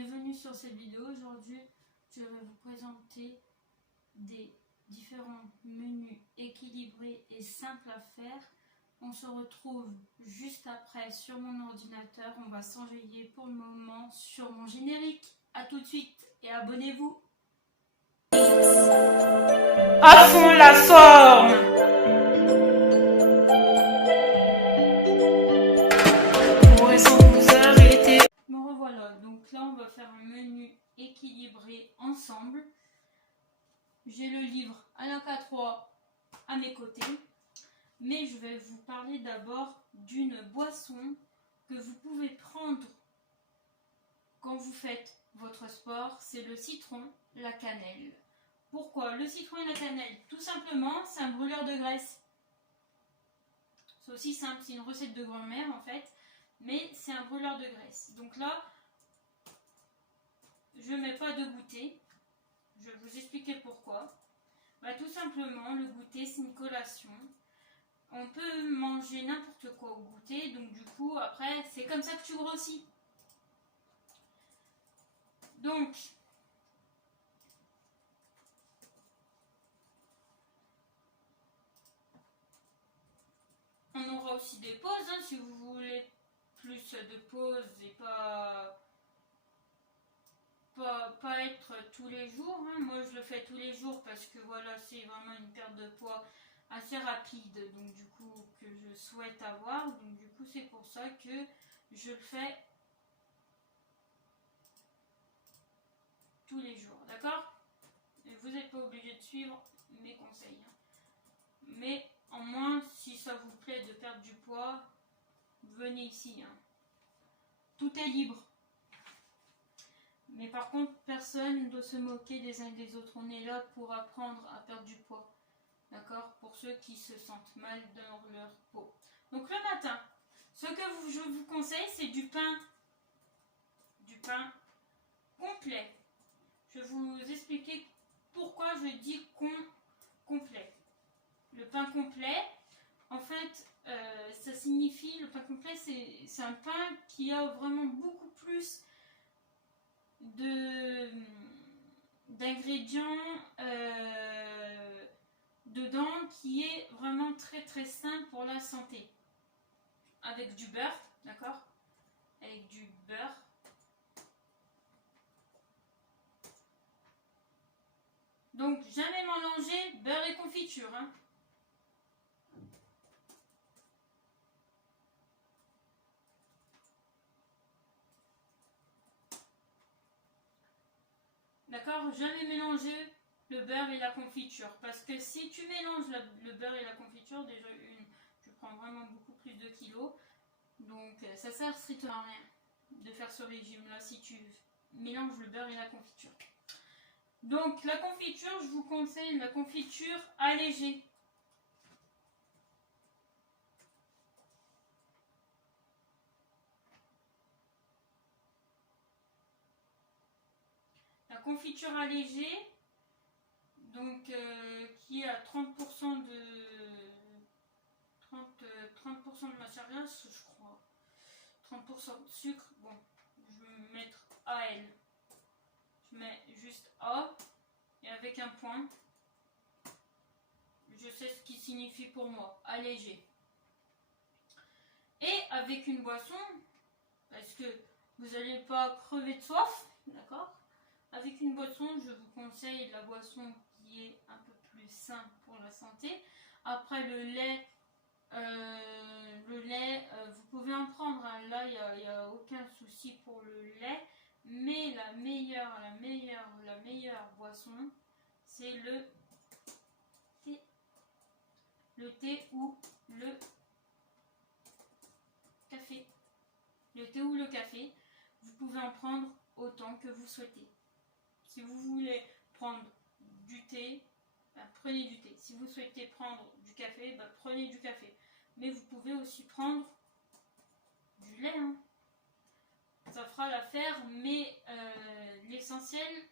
Bienvenue sur cette vidéo. Aujourd'hui, je vais vous présenter des différents menus équilibrés et simples à faire. On se retrouve juste après sur mon ordinateur. On va s'enjailler pour le moment sur mon générique. A tout de suite et abonnez-vous. À fond la forme. Me revoilà. Donc là, on va faire un menu équilibré ensemble. J'ai le livre à l'Ak3 à mes côtés. Mais je vais vous parler d'abord d'une boisson que vous pouvez prendre quand vous faites votre sport. C'est le citron, la cannelle. Pourquoi le citron et la cannelle? Tout simplement, c'est un brûleur de graisse. C'est aussi simple, c'est une recette de grand-mère en fait, mais c'est un brûleur de graisse. Donc là, je ne mets pas de goûter. Je vais vous expliquer pourquoi. Tout simplement, le goûter, c'est une collation. On peut manger n'importe quoi au goûter, donc du coup, après, c'est comme ça que tu grossis. Donc, on aura aussi des pauses, hein, si vous voulez plus de pauses et pas être tous les jours. Hein. Moi, je le fais tous les jours parce que voilà, c'est vraiment une perte de poids assez rapide, donc du coup, que je souhaite avoir. Donc du coup, c'est pour ça que je le fais tous les jours, d'accord? Et vous n'êtes pas obligé de suivre mes conseils. Hein. Mais en moins, si ça vous plaît de perdre du poids, venez ici. Hein. Tout est libre. Mais par contre, personne ne doit se moquer des uns et des autres. On est là pour apprendre à perdre du poids. D'accord? Pour ceux qui se sentent mal dans leur peau. Donc le matin, ce que je vous conseille, c'est du pain complet. Je vais vous expliquer pourquoi je dis complet. Le pain complet, en fait, ça signifie, le pain complet, c'est un pain qui a vraiment beaucoup plus d'ingrédients dedans, qui est vraiment très très sain pour la santé. Avec du beurre, d'accord? Avec du beurre. Donc, jamais mélanger beurre et confiture. Hein. D'accord? Jamais mélanger le beurre et la confiture. Parce que si tu mélanges le beurre et la confiture, déjà tu prends vraiment beaucoup plus de kilos. Donc, ça sert strictement à rien de faire ce régime-là si tu mélanges le beurre et la confiture. Donc, la confiture, je vous conseille la confiture allégée. La confiture allégée, donc qui est à 30% de matière grasse, je crois. 30% de sucre. Bon, je vais mettre AL. Je mets juste A et avec un point. Je sais ce qui signifie pour moi, allégé. Et avec une boisson, parce que vous n'allez pas crever de soif, d'accord? Avec une boisson, je vous conseille la boisson qui est un peu plus sain pour la santé. Après le lait, vous pouvez en prendre. Hein. Là, il n'y a aucun souci pour le lait. Mais la meilleure boisson, c'est le thé ou le café. Le thé ou le café, vous pouvez en prendre autant que vous souhaitez. Si vous voulez prendre du thé, prenez du thé. Si vous souhaitez prendre du café, prenez du café. Mais vous pouvez aussi prendre du lait. Hein. Ça fera l'affaire, mais l'essentiel,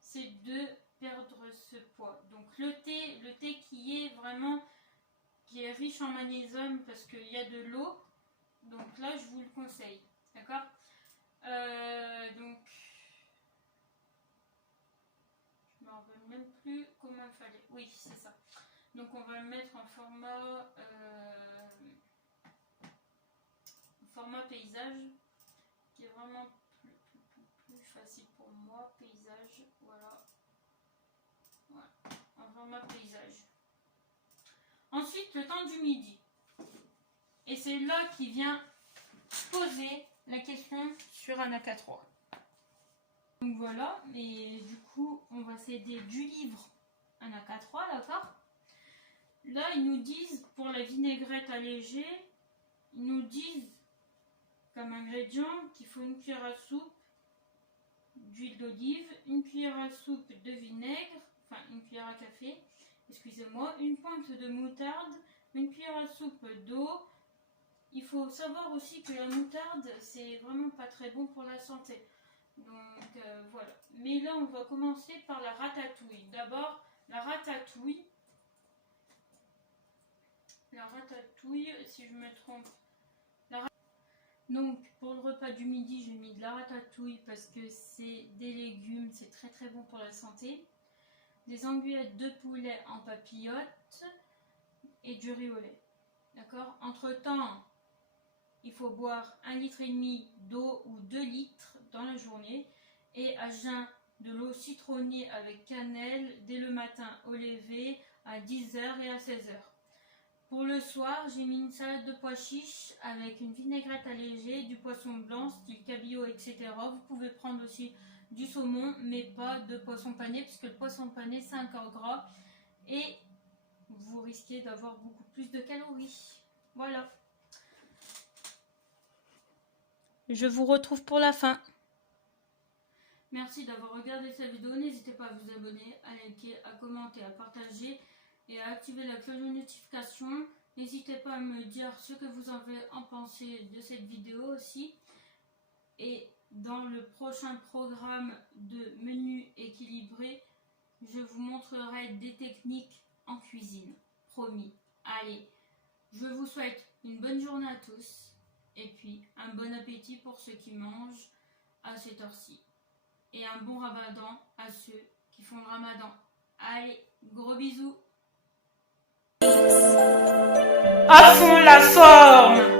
c'est de perdre ce poids. Donc le thé qui est riche en magnésium parce qu'il y a de l'eau. Donc là, je vous le conseille. D'accord? Donc même plus comment il fallait. Oui, c'est ça. Donc on va le mettre en format paysage, qui est vraiment plus facile pour moi. Paysage, voilà. Voilà, en format paysage. Ensuite, le temps du midi. Et c'est là qu'il vient poser la question sur un AK3. Donc voilà, et du coup, on va s'aider du livre un AK3, d'accord? Là, ils nous disent, pour la vinaigrette allégée, ils nous disent, comme ingrédient, qu'il faut une cuillère à soupe d'huile d'olive, une cuillère à soupe de vinaigre, enfin une cuillère à café, excusez-moi, une pointe de moutarde, une cuillère à soupe d'eau. Il faut savoir aussi que la moutarde, c'est vraiment pas très bon pour la santé. Donc voilà. Mais là, on va commencer par la ratatouille. D'abord, la ratatouille. La ratatouille, si je me trompe. Donc, pour le repas du midi, j'ai mis de la ratatouille parce que c'est des légumes, c'est très très bon pour la santé. Des andouillettes de poulet en papillotes et du riz au lait. D'accord? Entre-temps, il faut boire 1,5 litre d'eau ou 2 litres dans la journée et à jeun de l'eau citronnée avec cannelle dès le matin au lever à 10h et à 16h. Pour le soir, j'ai mis une salade de pois chiches avec une vinaigrette allégée, du poisson blanc, style cabillaud, etc. Vous pouvez prendre aussi du saumon, mais pas de poisson pané, puisque le poisson pané, c'est un corps gras et vous risquez d'avoir beaucoup plus de calories. Voilà. Je vous retrouve pour la fin. Merci d'avoir regardé cette vidéo. N'hésitez pas à vous abonner, à liker, à commenter, à partager et à activer la cloche de notification. N'hésitez pas à me dire ce que vous avez en pensé de cette vidéo aussi. Et dans le prochain programme de menu équilibré, je vous montrerai des techniques en cuisine. Promis. Allez, je vous souhaite une bonne journée à tous. Et puis, un bon appétit pour ceux qui mangent à cette heure-ci. Et un bon ramadan à ceux qui font le ramadan. Allez, gros bisous. À fond la forme!